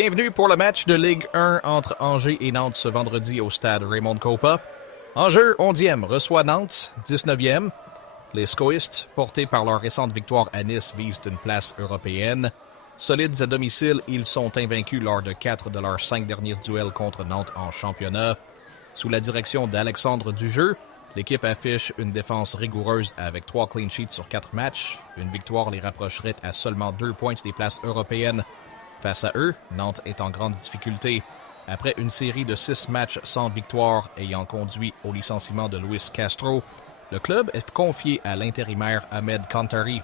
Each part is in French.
Bienvenue pour le match de Ligue 1 entre Angers et Nantes ce vendredi au stade Raymond Kopa. Angers 11e reçoit Nantes 19e. Les Scoïstes, portés par leur récente victoire à Nice, visent une place européenne. Solides à domicile, ils sont invaincus lors de 4 de leurs 5 derniers duels contre Nantes en championnat. Sous la direction d'Alexandre Dujeu, l'équipe affiche une défense rigoureuse avec 3 clean sheets sur 4 matchs. Une victoire les rapprocherait à seulement 2 points des places européennes. Face à eux, Nantes est en grande difficulté. Après une série de 6 matchs sans victoire ayant conduit au licenciement de Luis Castro, le club est confié à l'intérimaire Ahmed Kantari.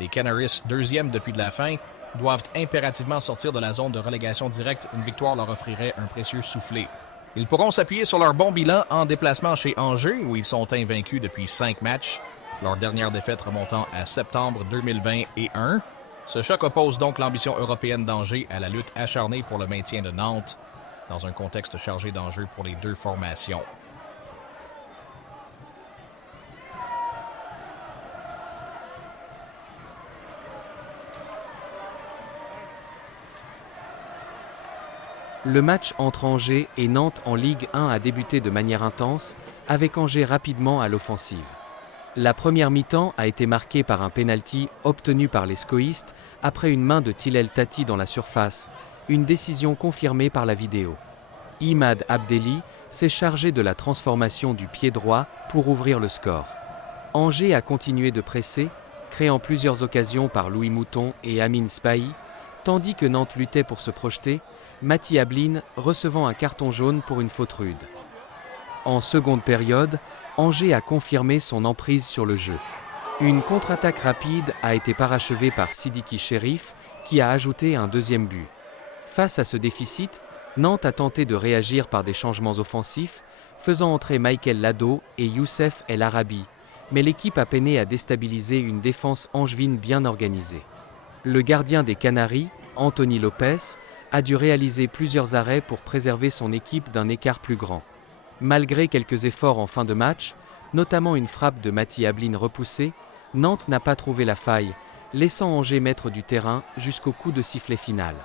Les Canaris, deuxièmes depuis de la fin, doivent impérativement sortir de la zone de relégation directe. Une victoire leur offrirait un précieux soufflet. Ils pourront s'appuyer sur leur bon bilan en déplacement chez Angers, où ils sont invaincus depuis 5 matchs, leur dernière défaite remontant à septembre 2021. Ce choc oppose donc l'ambition européenne d'Angers à la lutte acharnée pour le maintien de Nantes, dans un contexte chargé d'enjeux pour les deux formations. Le match entre Angers et Nantes en Ligue 1 a débuté de manière intense, avec Angers rapidement à l'offensive. La première mi-temps a été marquée par un pénalty obtenu par les Scoïstes après une main de Tilel Tati dans la surface, une décision confirmée par la vidéo. Imad Abdelli s'est chargé de la transformation du pied droit pour ouvrir le score. Angers a continué de presser, créant plusieurs occasions par Louis Mouton et Amine Spahi, tandis que Nantes luttait pour se projeter, Mati Ablin recevant un carton jaune pour une faute rude. En seconde période, Angers a confirmé son emprise sur le jeu. Une contre-attaque rapide a été parachevée par Sidiki Cherif, qui a ajouté un deuxième but. Face à ce déficit, Nantes a tenté de réagir par des changements offensifs, faisant entrer Michael Lado et Youssef El Arabi, mais l'équipe a peiné à déstabiliser une défense angevine bien organisée. Le gardien des Canaries, Anthony Lopez, a dû réaliser plusieurs arrêts pour préserver son équipe d'un écart plus grand. Malgré quelques efforts en fin de match, notamment une frappe de Mati Ablin repoussée, Nantes n'a pas trouvé la faille, laissant Angers mettre du terrain jusqu'au coup de sifflet final.